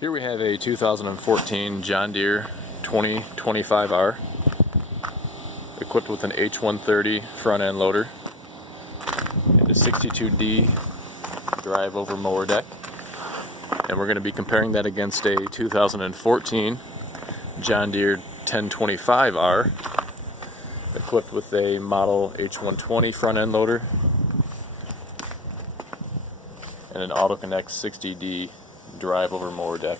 Here we have a 2014 John Deere 1025r equipped with an H120 front end loader and a 62D drive over mower deck, and we're going to be comparing that against a 2014 John Deere 1025r equipped with a model H120 front end loader and an AutoConnect 60D drive over mower deck.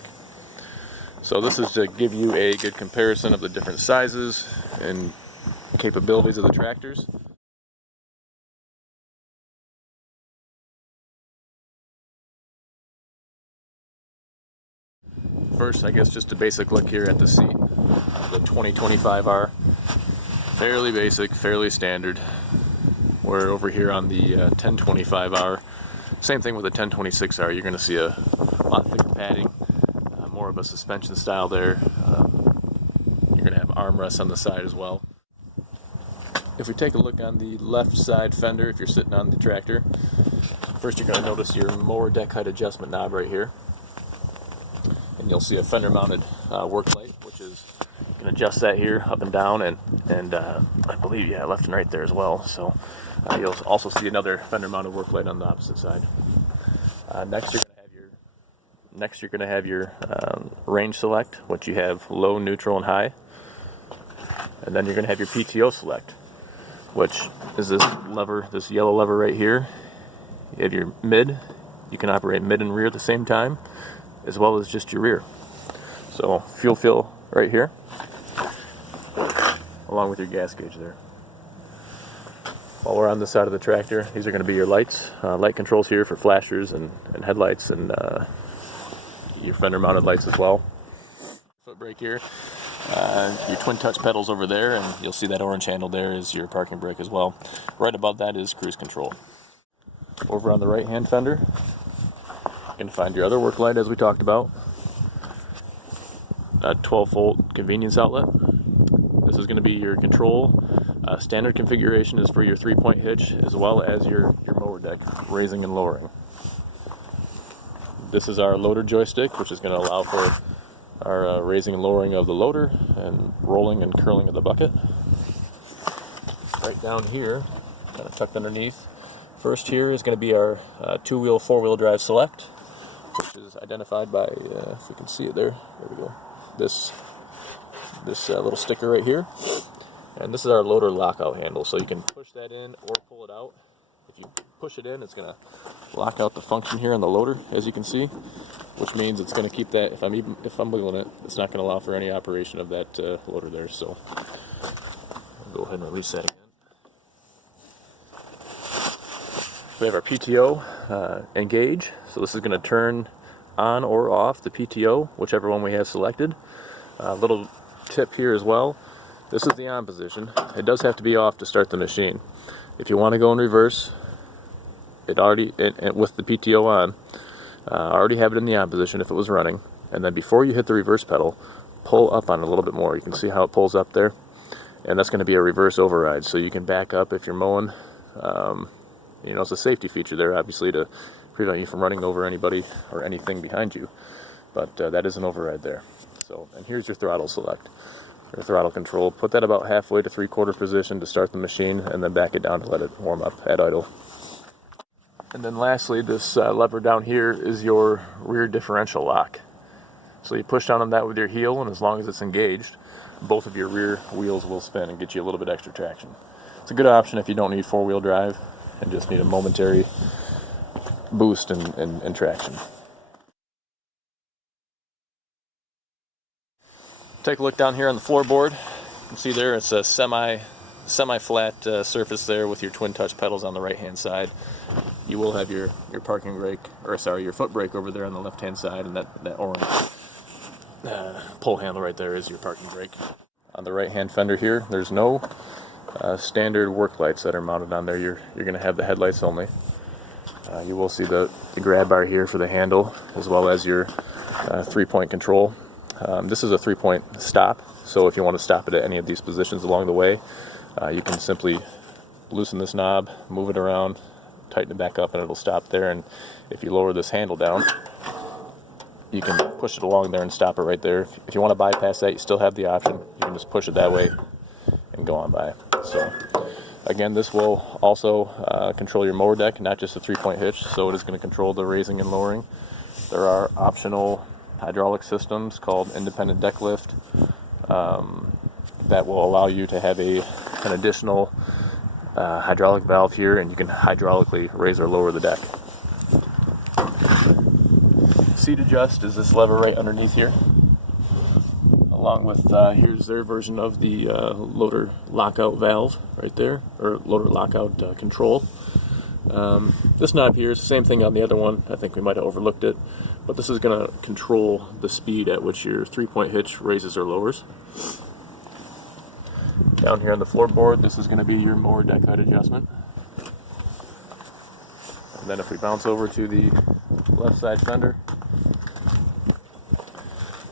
So this is to give you a good comparison of the different sizes and capabilities of the tractors. First, I guess just a basic look here at the seat. The 2025R, fairly basic, fairly standard. Where over here on the 1025R, same thing with the 1026R, you're going to see a lot thicker padding, more of a suspension style there. You're going to have armrests on the side as well. If we take a look on the left side fender, if you're sitting on the tractor, first you're going to notice your mower deck height adjustment knob right here. And you'll see a fender mounted work light, which is, you can adjust that here up and down, and I believe, yeah, left and right there as well. So you'll also see another fender mounted work light on the opposite side. Next you're going to have your range select, which you have low, neutral, and high. And then you're going to have your PTO select, which is this lever, this yellow lever right here. You have your mid. You can operate mid and rear at the same time, as well as just your rear. So fuel fill right here, along with your gas gauge there. While we're on this side of the tractor, these are going to be your lights, light controls here for flashers and headlights, and your fender mounted lights as well. Foot brake here, your twin touch pedals over there, and you'll see that orange handle there is your parking brake as well. Right above that is cruise control. Over on the right hand fender, you can find your other work light as we talked about. A 12 volt convenience outlet. This is going to be your control. Standard configuration is for your 3-point hitch, as well as your mower deck raising and lowering. This is our loader joystick, which is going to allow for our raising and lowering of the loader and rolling and curling of the bucket. Right down here, kind of tucked underneath, first here is going to be our 2-wheel 4-wheel drive select, which is identified by, if we can see it there we go, this little sticker right here. And this is our loader lockout handle, so you can push that in or pull it out. If you push it in, it's going to lock out the function here on the loader, as you can see, which means it's going to keep that, if I'm wiggling it, it's not going to allow for any operation of that loader there. So I'll go ahead and release that again. We have our PTO engage, so this is going to turn on or off the PTO, whichever one we have selected. Little tip here as well. This is the on position. It does have to be off to start the machine. If you want to go in reverse, with the PTO on, already have it in the on position if it was running, and then before you hit the reverse pedal, pull up on it a little bit more. You can see how it pulls up there, and that's going to be a reverse override, so you can back up if you're mowing. It's a safety feature there, obviously, to prevent you from running over anybody or anything behind you, but that is an override there. So, and here's your throttle select, your throttle control. Put that about halfway to 3/4 position to start the machine, and then back it down to let it warm up at idle. And then lastly, this lever down here is your rear differential lock. So you push down on that with your heel, and as long as it's engaged, both of your rear wheels will spin and get you a little bit extra traction. It's a good option if you don't need 4-wheel drive and just need a momentary boost in traction. Take a look down here on the floorboard. You can see there it's a semi-flat surface there with your twin touch pedals on the right hand side. You will have your parking brake, your foot brake over there on the left hand side, and that orange pull handle right there is your parking brake. On the right hand fender here, there's no standard work lights that are mounted on there. You're going to have the headlights only. You will see the grab bar here for the handle, as well as your 3-point control. This is a 3-point stop, so if you want to stop it at any of these positions along the way, you can simply loosen this knob, move it around, tighten it back up, and it'll stop there. And if you lower this handle down, you can push it along there and stop it right there. If you want to bypass that, you still have the option. You can just push it that way and go on by. So again, this will also control your mower deck, not just a 3-point hitch, so it is going to control the raising and lowering. There are optional hydraulic systems called independent deck lift that will allow you to have an additional hydraulic valve here, and you can hydraulically raise or lower the deck. Seat adjust is this lever right underneath here, along with here's their version of the loader lockout valve right there, or loader lockout control. This knob here is the same thing on the other one. I think we might have overlooked it, but this is going to control the speed at which your 3-point hitch raises or lowers. Down here on the floorboard, this is going to be your mower deck height adjustment. And then if we bounce over to the left side fender,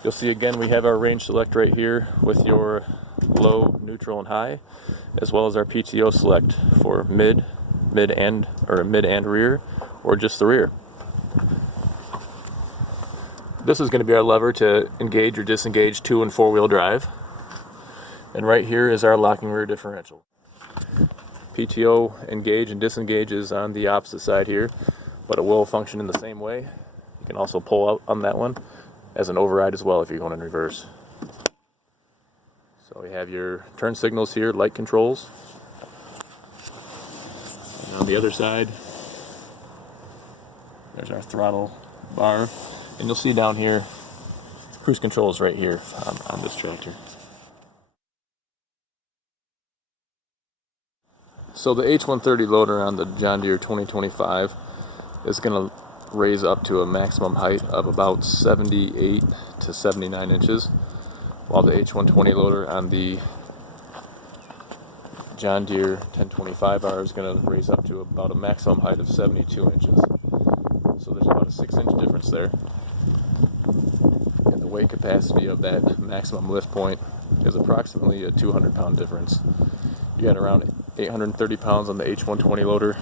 you'll see again we have our range select right here with your low, neutral, and high, as well as our PTO select for mid and rear, or just the rear. This is going to be our lever to engage or disengage 2- and 4-wheel drive. And right here is our locking rear differential. PTO engage and disengage is on the opposite side here, but it will function in the same way. You can also pull out on that one as an override as well if you're going in reverse. So we have your turn signals here, light controls. And on the other side, there's our throttle bar. And you'll see down here, cruise control is right here on this tractor. So the H130 loader on the John Deere 2025 is going to raise up to a maximum height of about 78 to 79 inches, while the H120 loader on the John Deere 1025r is going to raise up to about a maximum height of 72 inches. So there's about a 6-inch difference there. And the weight capacity of that maximum lift point is approximately a 200-pound difference. You got around 830 pounds on the H120 loader,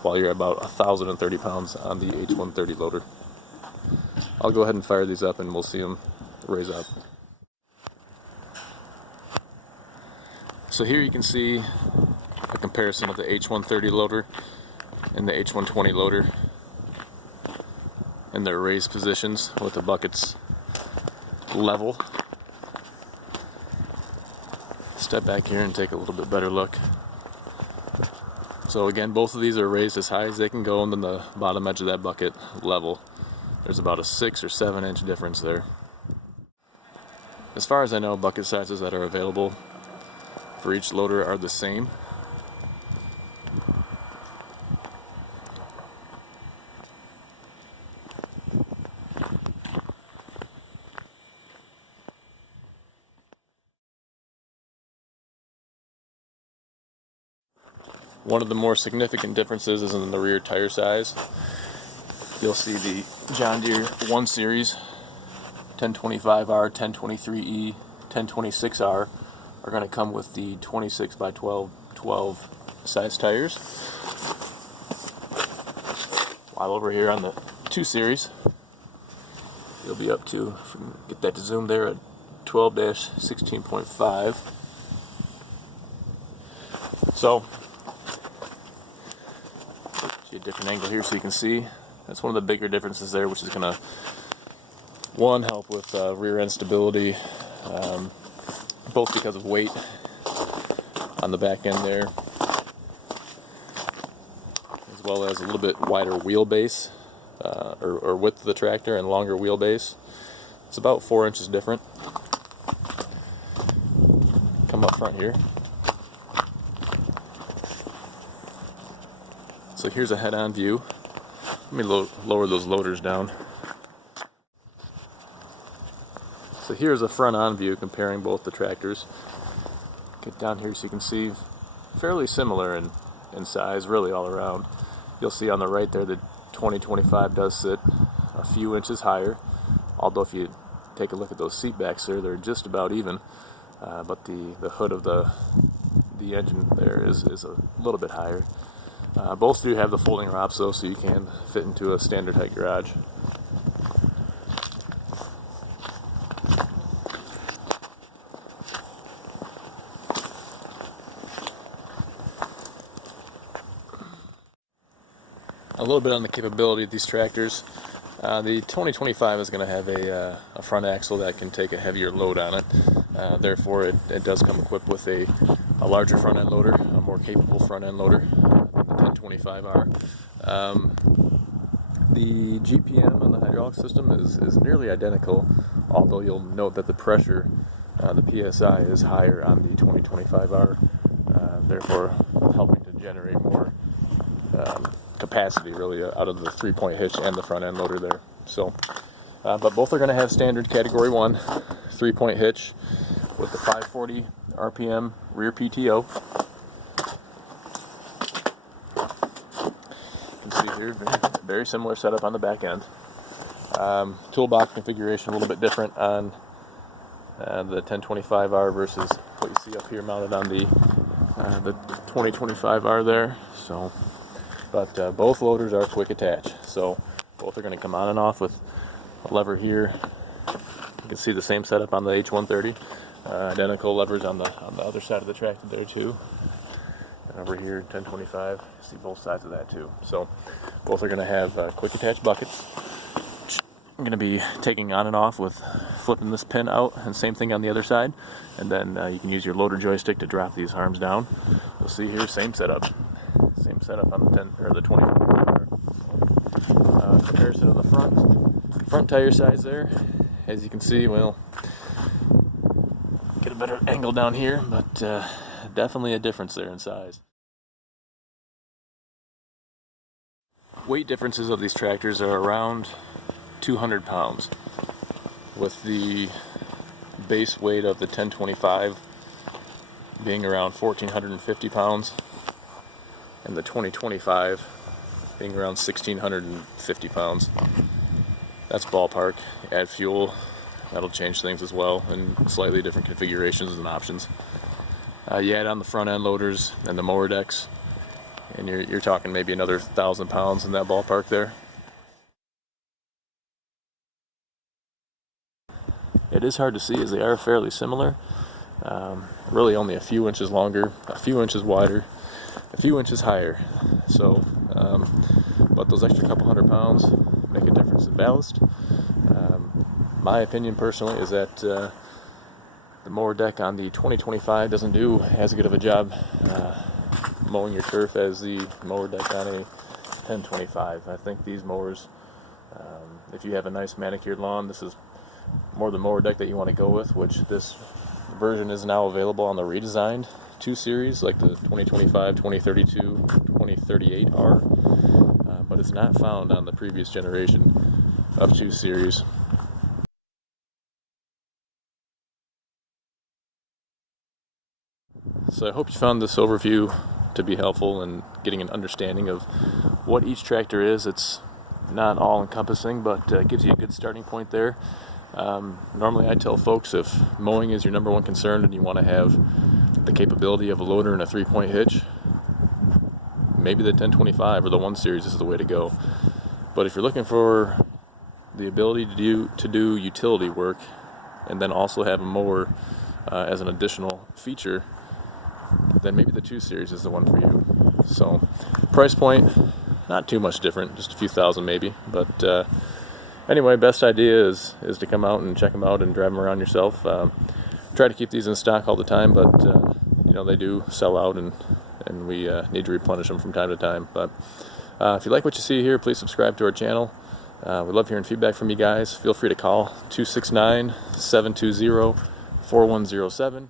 while you're about 1,030 pounds on the H130 loader. I'll go ahead and fire these up and we'll see them raise up. So here you can see a comparison of the H130 loader and the H120 loader in their raised positions with the buckets level. Step back here and take a little bit better look. So again, both of these are raised as high as they can go, and then the bottom edge of that bucket level. There's about a 6 or 7 inch difference there. As far as I know, bucket sizes that are available for each loader are the same. One of the more significant differences is in the rear tire size. You'll see the John Deere 1 Series 1025R, 1023E, 1026R are going to come with the 26 by 12 size tires. While over here on the 2 Series, you'll be up to, if we can get that to zoom there, at 12-16.5. So, see a different angle here so you can see. That's one of the bigger differences there, which is going to, one, help with rear end stability, both because of weight on the back end there, as well as a little bit wider wheelbase, or width of the tractor and longer wheelbase. It's about 4 inches different. Come up front here. So here's a head-on view. Let me lower those loaders down. So here's a front-on view comparing both the tractors. Get down here so you can see fairly similar in size, really all around. You'll see on the right there the 2025 does sit a few inches higher, although if you take a look at those seat backs there, they're just about even. But the hood of the engine there is a little bit higher. Both do have the folding ROPS though, so you can fit into a standard height garage. A little bit on the capability of these tractors. The 2025 is going to have a front axle that can take a heavier load on it. Therefore, it does come equipped with a larger front end loader, a more capable front end loader, the 1025r. The GPM on the hydraulic system is nearly identical, although you'll note that the pressure, the PSI, is higher on the 2025r, therefore helping to generate more capacity really out of the 3-point hitch and the front end loader there. So, but both are going to have standard Category 1 3-point hitch with the 540 RPM rear PTO. You can see here, very similar setup on the back end. Toolbox configuration a little bit different on the 1025R versus what you see up here mounted on the 2025R there. So, but both loaders are quick attach, so both are going to come on and off with a lever here. You can see the same setup on the H120, identical levers on the other side of the tractor there too. And over here, 1025, you see both sides of that too. So both are going to have quick attach buckets. I'm going to be taking on and off with flipping this pin out, and same thing on the other side. And then you can use your loader joystick to drop these arms down. You'll see here, same setup on the 10 or the 20. Comparison of the front tire size there. As you can see, well, get a better angle down here, but definitely a difference there in size. Weight differences of these tractors are around 200 pounds, with the base weight of the 1025 being around 1,450 pounds and the 2025 being around 1,650 pounds. That's ballpark. Add fuel, that'll change things as well, and slightly different configurations and options. You add on the front end loaders and the mower decks, and you're talking maybe another 1,000 pounds in that ballpark there. It is hard to see as they are fairly similar. Really only a few inches longer, a few inches wider, a few inches higher. So, but those extra couple hundred pounds make a difference in ballast. My opinion personally is that the mower deck on the 2025 doesn't do as good of a job mowing your turf as the mower deck on a 1025. I think these mowers, if you have a nice manicured lawn, this is more the mower deck that you want to go with, which this version is now available on the redesigned 2 series, like the 2025, 2032, 2038R, but it's not found on the previous generation of 2 series. So I hope you found this overview to be helpful in getting an understanding of what each tractor is. It's not all encompassing, but gives you a good starting point there. Normally I tell folks, if mowing is your number one concern and you want to have the capability of a loader and a 3-point hitch, maybe the 1025 or the 1 series is the way to go. But if you're looking for the ability to do utility work and then also have a mower as an additional feature, then maybe the 2 series is the one for you. So price point, not too much different, just a few thousand maybe, but anyway, best idea is to come out and check them out and drive them around yourself. Try to keep these in stock all the time, but you know, they do sell out, and we need to replenish them from time to time. But if you like what you see here, please subscribe to our channel. We love hearing feedback from you guys. Feel free to call 269-720-4107.